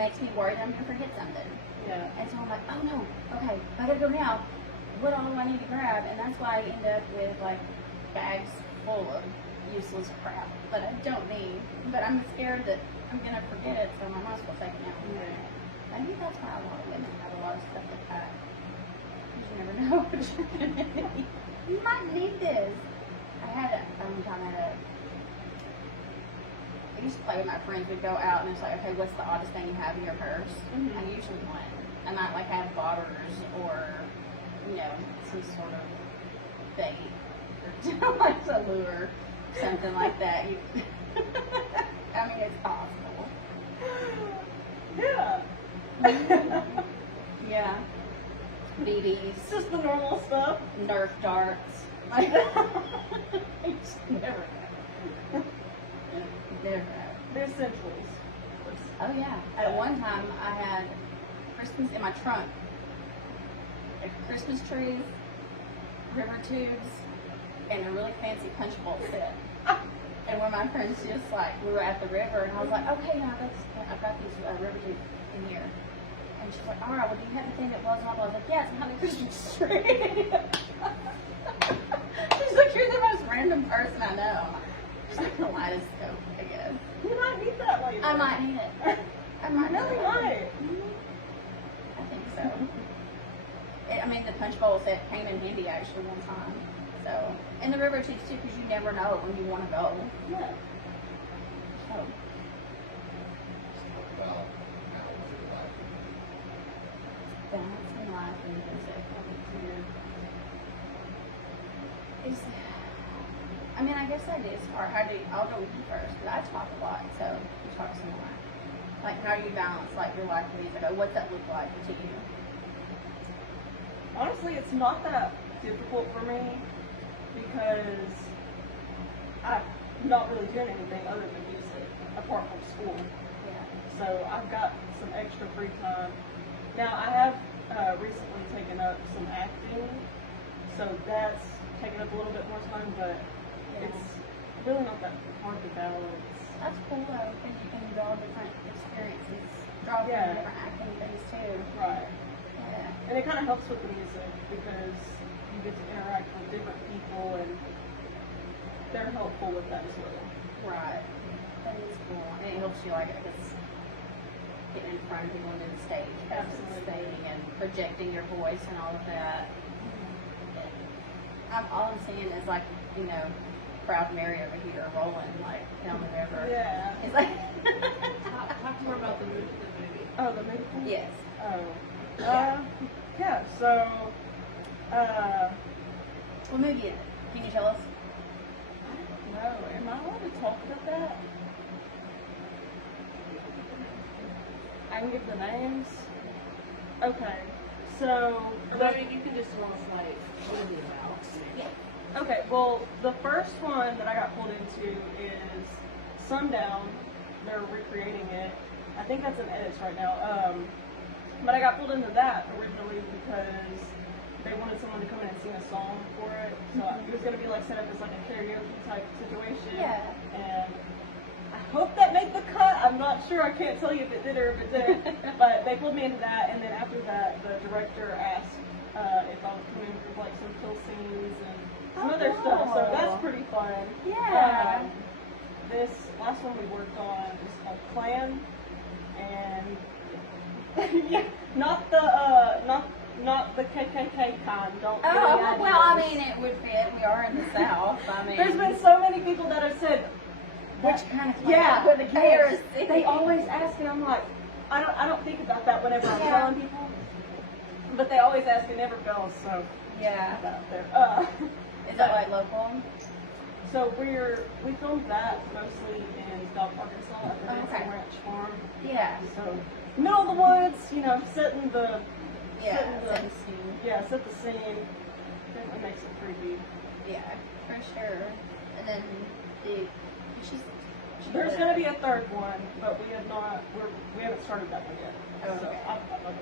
makes me worried that I'm going to forget something. Yeah. And so I'm like, oh no, okay, I gotta go now. What all do I need to grab? And that's why I end up with like bags full of useless crap that I don't need. But I'm scared that I'm gonna forget it, so my mom's will take it out. Yeah. I think that's why a lot of women have a lot of stuff like that. Because you never know what you're gonna need. You might need this. I used to play with my friends. We'd go out and it's like, okay, what's the oddest thing you have in your purse? Mm-hmm. And usually one. I might like have botters or, you know, some sort of bait or like a lure, something like that. I mean, it's possible. Yeah. Yeah. BBs. It's just the normal stuff. Nerf darts. Like, you just never know. Never know. They're essentials. Oh yeah. At one time, I had Christmas in my trunk. Like Christmas trees, river tubes, and a really fancy punch bowl set. And one of my friends just like, we were at the river, and I was like, okay, now I've got these river tubes in here. And she's like, all right, well, do you have the thing that blows them up? I was like, yeah, it's behind the Christmas tree. She's like, you're the most random person I know. She's like, kaleidoscope, I guess. You might need that later. I might need it. I might No, you might. I think so. I mean, the punch bowl set came in handy actually one time. So, and the river tubes too, because you never know when you want to go. Yeah. So. Well, Balance in life and music. I mean, I guess that is hard. I'll go with you first, because I talk a lot, so you talk some more. Like, how do you balance, like, your life and music? What's that look like to you? Honestly, it's not that difficult for me because I'm not really doing anything other than music apart from school. Yeah. So I've got some extra free time. Now I have recently taken up some acting, so that's taken up a little bit more time, but it's really not that hard to balance. That's cool though, and you can draw different experiences, draw from different acting things too. Right. Yeah. And it kind of helps with the music because you get to interact with different people and they're helpful with that as well. Right. That is cool. And it helps you, like, I guess, getting in front of people and in the stage, participating and projecting your voice and all of that. All I'm seeing is, like, you know, Proud Mary over here rolling, like, down the river. Yeah. It's like... Talk more about the movie. Oh, the movie? Yes. Oh. Yeah, so, What movie is it? Can you tell us? no, am I allowed to talk about that? I can give the names? Okay, so, You can just tell us, like, what is it about? Yeah. okay, well, the first one that I got pulled into is Sundown. They're recreating it. I think that's in edits right now. But I got pulled into that originally because they wanted someone to come in and sing a song for it. So it was going to be like set up as like a karaoke type situation. Yeah. And I hope that made the cut. I'm not sure. I can't tell you if it did or if it didn't. But they pulled me into that. And then after that, the director asked if I would come in for like some kill scenes and some other stuff. So that's pretty fun. Yeah. This last one we worked on is called Clan, and yeah, not the KKK kind. Don't. get any Oh, well, I ideas. mean, it would fit. We are in the South. I mean, There's been so many people that have said, which kind of yeah, with the yes. KRC. They always ask, and I'm like, I don't think about that whenever I'm Yeah. telling people, but they always ask, and never fails. So Yeah. put that out there. Is that like local? So we filmed that mostly in South Arkansas at the Nancy Okay. Ranch Farm. Yeah. So middle of the woods, you know, setting the Yeah. setting the set the scene. Definitely makes it creepy. Yeah, for sure. And then There's gonna be a third one, but we haven't started that one yet. Oh, So okay. I'll talk about it.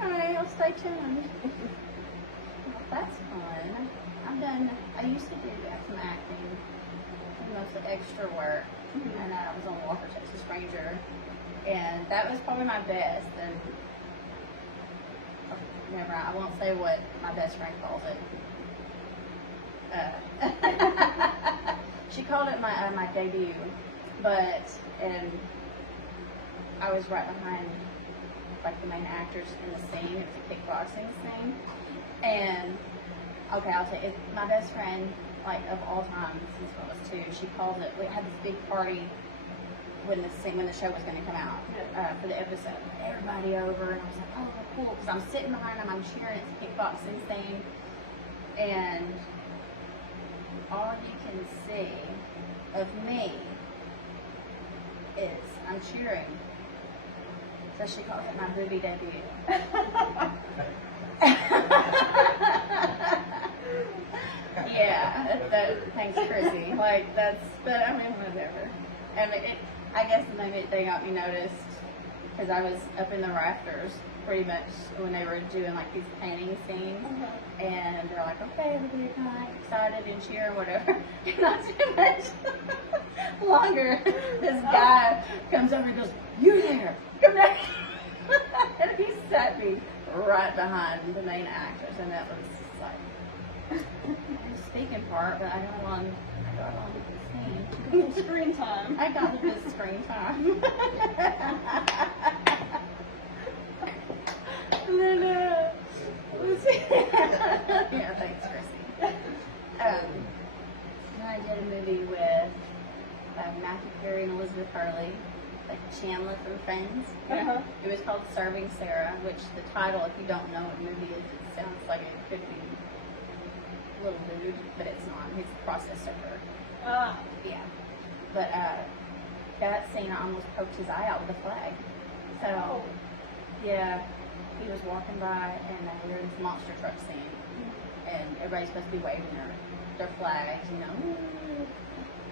Okay, I'll stay tuned. Well, that's fun. I used to do some acting mostly extra work, and I was on Walker, Texas Ranger, and that was probably my best. And never, I won't say what my best friend calls it. She called it my debut, and I was right behind like the main actors in the scene. It was a kickboxing scene, and okay, I'll say it. My best friend, like of all time since I was 2, she calls it. We had this big party when the show was going to come out for the episode. Everybody over, and I was like, oh, cool, because I'm sitting behind them, I'm cheering. It's a kickboxing scene, and all you can see of me is I'm cheering. So she calls it my movie debut. Yeah, thanks, Chrissy. Like, but I mean, whatever. And I guess they got me noticed because I was up in the rafters pretty much when they were doing like these painting scenes. And they're like, okay, everybody kind of excited and cheer and whatever. Not too much longer, this guy comes over and goes, you there, come back. And he sat me right behind the main actress, and that was like the speaking part, but I got on with the scene. Good screen time. I got the good screen time. And then, let's see. Yeah, thanks, Chrissy. And I did a movie with Matthew Perry and Elizabeth Hurley, like Chandler from Friends. It was called Serving Sarah, which the title, if you don't know what the movie is, it sounds like it could be a little lewd, but it's not. He's a process server. Yeah. But that scene, I almost poked his eye out with a flag. So, yeah, he was walking by, and we were in this monster truck scene, and everybody's supposed to be waving their flags, you know.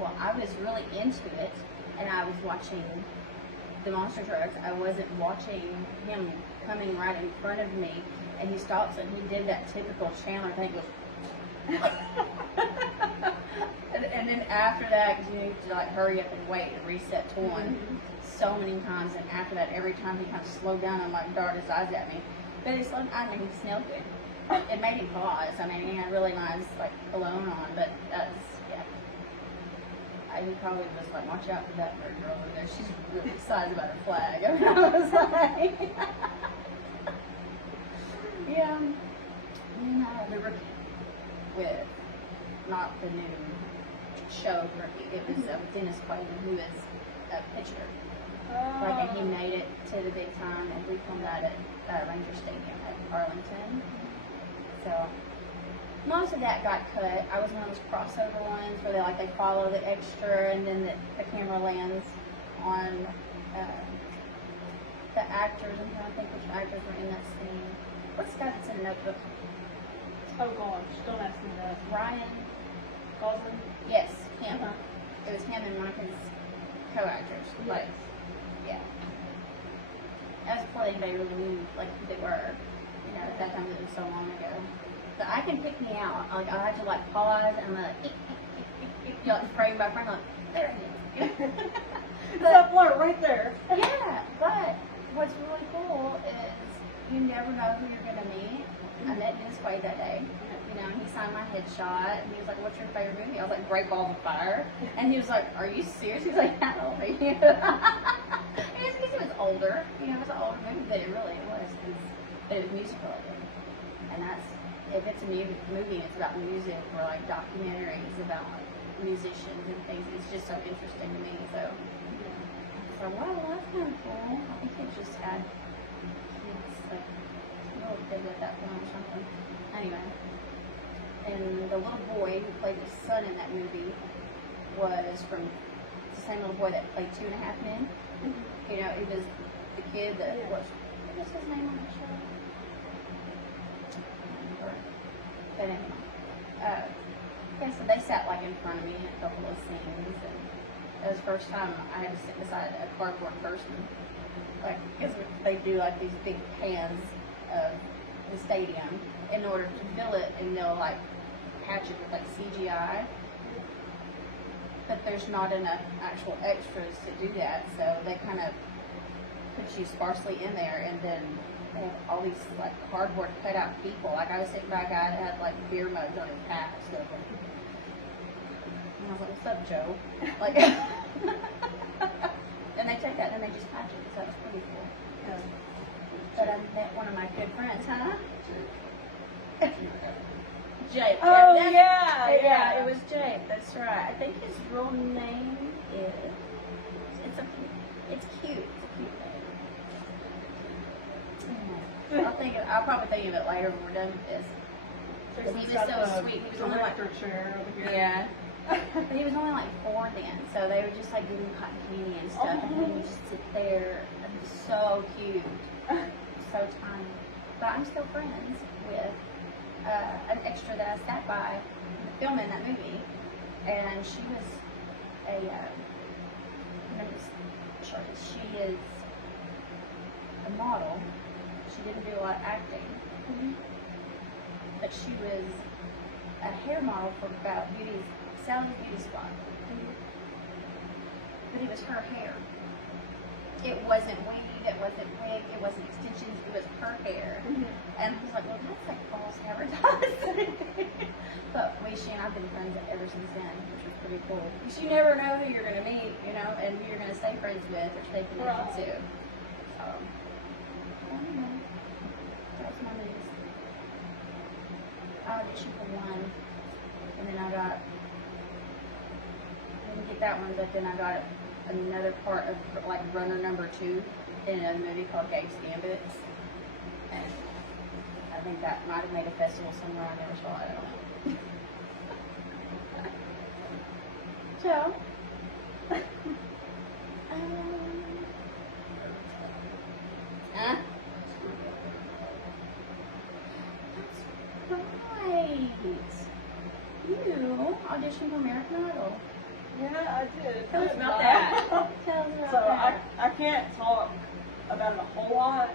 Well, I was really into it, and I was watching the monster trucks. I wasn't watching him coming right in front of me, and he stops and he did that typical Chandler thing. He goes, and then after that, because you need to like hurry up and wait and reset to one so many times, and after that, every time he kind of slowed down and like darted his eyes at me. But he snailed it. It made me pause. I mean, he had really nice like cologne on, but yeah. He probably was like, watch out for that bird girl over there. She's really excited about her flag. I mean, I was like, yeah. And the rookie with not the new show rookie. It was Dennis Quaid, who is a pitcher. Like, and he made it to the big time, and we filmed that at Ranger Stadium at Arlington. So most of that got cut. I was one of those crossover ones where they follow the extra, and then the camera lands on the actors. I'm trying to think which actors were in that scene. What's the guy that's in the Notebook? Oh gosh, don't ask me that. Ryan Gosling? Yes, him. It was him and one of his co-actors. Like, yeah. That was before anybody really knew like who they were. You know, at that time it was so long ago. But I can pick me out. Like, I had to like pause and like, frame by frame, like, there it is. That blur right there. Yeah, but what's really cool is you never know who you're gonna meet. I met Dennis Quaid that day. You know, and he signed my headshot, and he was like, "What's your favorite movie?" I was like, "Great Balls of Fire," and he was like, "Are you serious?" He's like, "How old are you?" It was because he was older. You know, it was an older movie, but it was. But it was musical, and that's if it's a movie and it's about music or like documentaries about like musicians and things. It's just so interesting to me. So wow, that's kind of cool. I think it just had kids like little kid at that point or something. Anyway. And the little boy who played the son in that movie was from the same little boy that played 2.5 Men. You know, it was the kid that was, what was his name on the show? But anyway, yeah, so they sat like in front of me in a couple of scenes, and it was the first time I had to sit beside a cardboard person. Like, because they do like these big pans of the stadium in order to fill it, and they'll like patch it with like CGI. but there's not enough actual extras to do that, so they kind of put you sparsely in there, and then they have all these like cardboard cutout people. Like I was sitting by a guy that had like beer mugs on his hat, so and I was like, "What's up, Joe?" Like, and they take that and they just patch it, so that was pretty cool. Yeah. But I met one of my good friends, huh? Jake. Oh, That's- yeah, yeah, it was Jake. That's right. I think his real name is. It's cute. It's a cute name. I'll probably think of it later when we're done with this. Jason's He was got so the sweet. He was only like, director chair over here. yeah. But he was only like 4 then, so they would just like give him cotton candy and stuff, and he would just sit there and be so cute, so tiny. But I'm still friends with an extra that I sat by filming that movie, and she was a, her name is Charlie. She is a model. She didn't do a lot of acting, but she was a hair model for Sally's Beauty Spot. But it was her hair. It wasn't weed, it wasn't wig, it wasn't extensions, it was her hair. And I was like, well, that's like false advertising. But she and I've been friends ever since then, which was pretty cool. Because you never know who you're going to meet, you know, and who you're going to stay friends with or stay connected to. So, I don't know. That was my news. I auditioned for one, and then I didn't get that one, but then I got another part of like runner number 2 in a movie called Gabe's Gambits, and I think that might have made a festival somewhere. I never saw it. I don't know. So, huh? That's right. You auditioned for American Idol. Yeah, I did. Tell us about that. Tell us about So that. I can't talk about it a whole lot,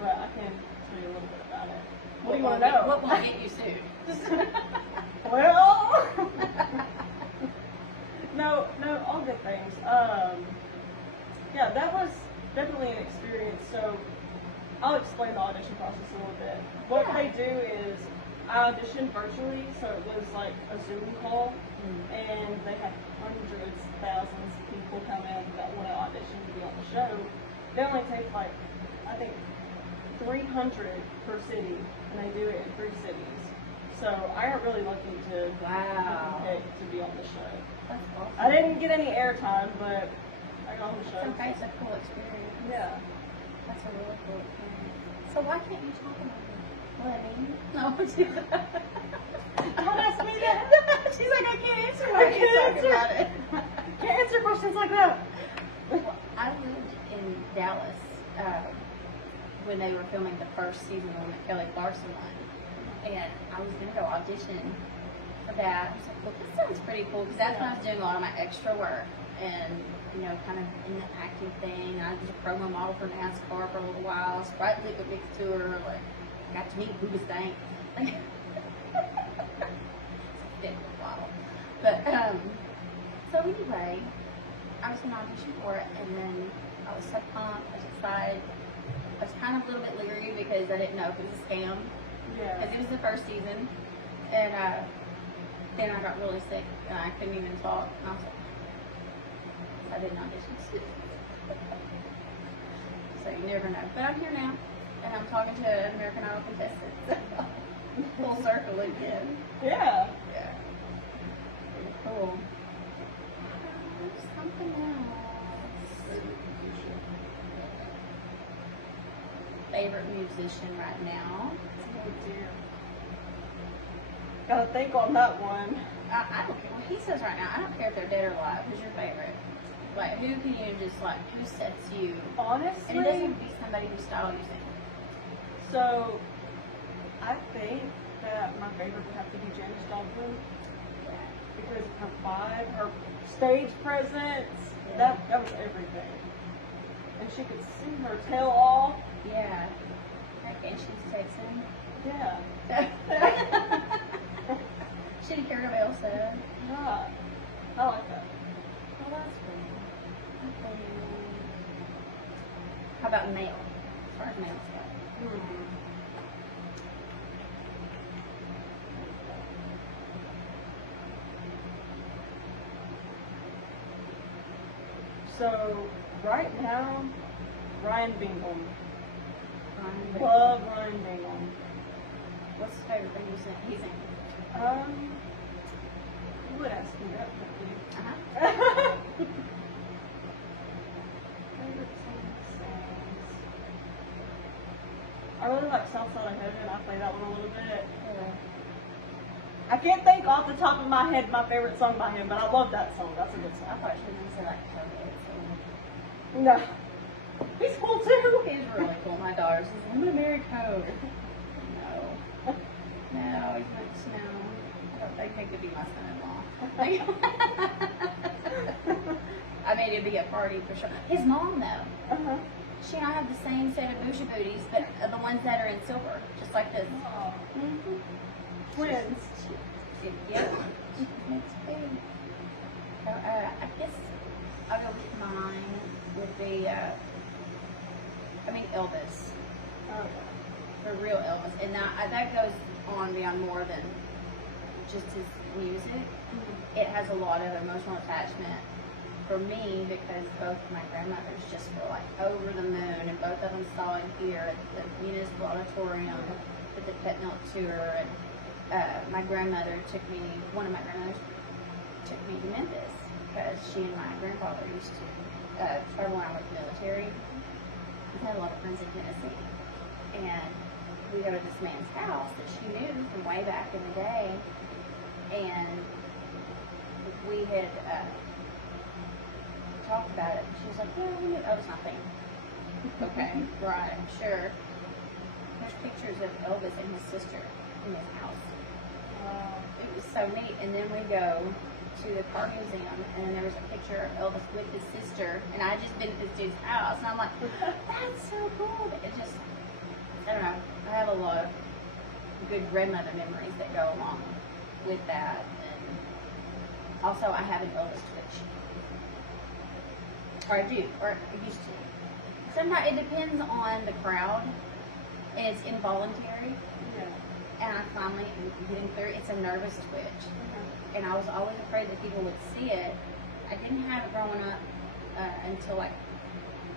but I can tell you a little bit about it. What do you want to know? What will get you sued? Well, no, all good things. Yeah, that was definitely an experience. So I'll explain the audition process a little bit. What they do is I auditioned virtually, so it was like a Zoom call, and they had hundreds, thousands of people come in that want to audition to be on the show. They only take like, I think, 300 per city, and they do it in 3 cities. So I got really lucky to Wow. get picked to be on the show. That's awesome. I didn't get any airtime, but I got on the It's show. okay. It's a cool experience. Yeah. That's a really cool experience. So why can't you talk about it? What I mean? No, Don't ask me that. She's like, I can't answer. I can't answer. About it. Can't answer questions like that. Well, I lived in Dallas when they were filming the first season on the Kelly Clarkson one, and I was going to go audition for that. I was like, well, this sounds pretty cool, because that's when I was doing a lot of my extra work and, you know, kind of in the acting thing. I was a promo model for NASCAR for a little while, Sprite Liquid Mix Tour, like, got to meet Booba Stank. Like, it's been a while. But, so anyway, I was going to audition for it, and then I was so pumped, I was excited. I was kind of a little bit leery because I didn't know if it was a scam, Yeah. because it was the first season, and then I got really sick, and I couldn't even talk, and I was like, I didn't audition. So you never know. But I'm here now, and I'm talking to an American Idol contestant. Full circle again. Yeah. Yeah. Pretty cool. Something else. Favorite musician right now? Oh dear. Gotta think on that one. I don't care. Well, he says right now, I don't care if they're dead or alive. Who's your favorite? Like, who can you just like, who sets you? Honestly, And it doesn't have to be somebody whose style you sing. so I think that my favorite would have to be Janis Joplin, because of her vibe, her stage presence, that was everything. And she could sing her tail off. Yeah. And she's Texan. Yeah. She didn't care what else said. Yeah. I like that. that's great. Okay. How about male? As far as males go. Hmm. So right now, Ryan Bingham. Love Ryan Bingham. What's his favorite thing he's in? You would ask me that quickly. Uh-huh. Favorite songs. I really like Southside of Heaven. I play that one a little bit. I can't think off the top of my head my favorite song by him, but I love that song. That's a good I song. thought she was going to say like Cody. No. He's cool too. He's really cool. My daughter says, I'm going to marry Code. No. No, he's not. No. I don't think he could be my son-in-law. I mean, it'd be a party for sure. His mom, though. Uh-huh. She and I have the same set of Busha booties, but the ones that are in silver, just like this. Oh. Mm-hmm. Twins. Yep. It's big. So, I guess I'll go with mine would be, Elvis. Okay. The real Elvis. And that goes on beyond more than just his music. It has a lot of emotional attachment for me because both of my grandmothers just were like over the moon, and both of them saw it here at the Municipal Auditorium at the Pet Milk Tour. And one of my grandmothers took me to Memphis because she and my grandfather used to travel around with the military. We had a lot of friends in Tennessee. And we go to this man's house that she knew from way back in the day. And we had talked about it. And she was like, yeah, we knew. Oh, it's nothing. Okay, right, sure. There's pictures of Elvis and his sister in his house. It was so neat. And then we go to the car museum, and then there was a picture of Elvis with his sister, and I just been at this dude's house, and I'm like, that's so cool. It just, I don't know, I have a lot of good grandmother memories that go along with that. And also, I have an Elvis twitch. Or I do, or I used to. Sometimes it depends on the crowd, and it's involuntary. Yeah. And I finally am getting through. It's a nervous twitch. And I was always afraid that people would see it. I didn't have it growing up until like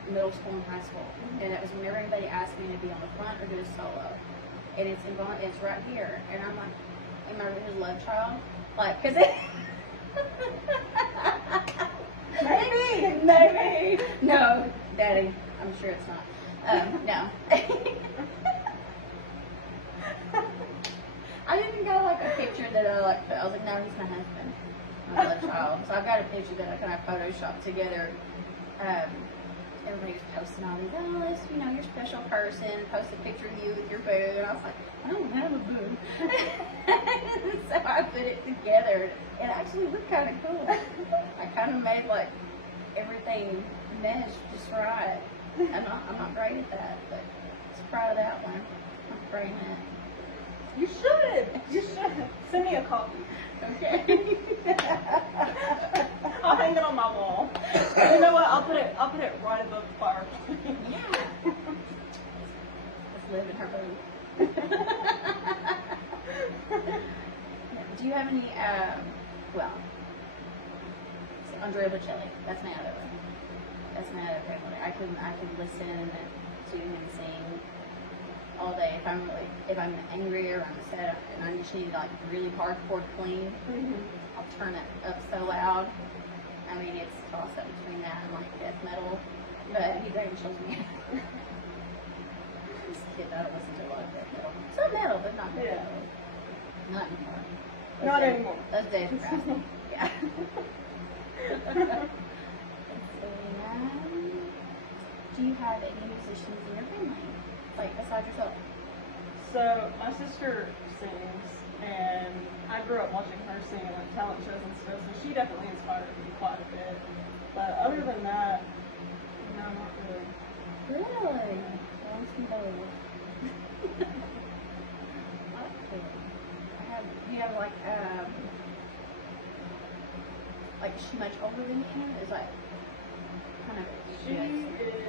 middle school and high school. And it was whenever anybody asked me to be on the front or do a solo. And it's right here. And I'm like, am I his love child? Like, cause it... Maybe. No, Daddy, I'm sure it's not. No. I didn't got like a picture that I like. I was like, no, he's my husband, my love child. So I've got a picture that I kind of photoshopped together. Everybody was posting all these, oh, this, your special person. Post a picture of you with your boo, and I was like, I don't have a boo. So I put it together. It actually looked kind of cool. I kind of made like everything mesh just right. I'm not great at that, but just proud of that one. I'm praying it. You should. You should. Send me a copy. Okay. I'll hang it on my wall. You know what? I'll put it right above the fire. Yeah. Let's live in her booth. Do you have any Andrea Bocelli. That's my other one. That's my other favorite. I could listen to him sing all day if I'm angry or I'm sad and I just need like really hardcore clean. I'll turn it up so loud. I mean, it's a toss up between that and like death metal, but he very shows me. This kid, I don't listen to a lot of death metal. Some metal, but not death metal. Not anymore. Not anymore. Those days are past. Yeah. Do you have any musicians in your family? Like, besides yourself? So, my sister sings, and I grew up watching her sing at like talent shows and stuff, so she definitely inspired me quite a bit. But other than that, no, not really. Really? Long some bows. Do you have like, Like, is she much older than you? Is like kind of She is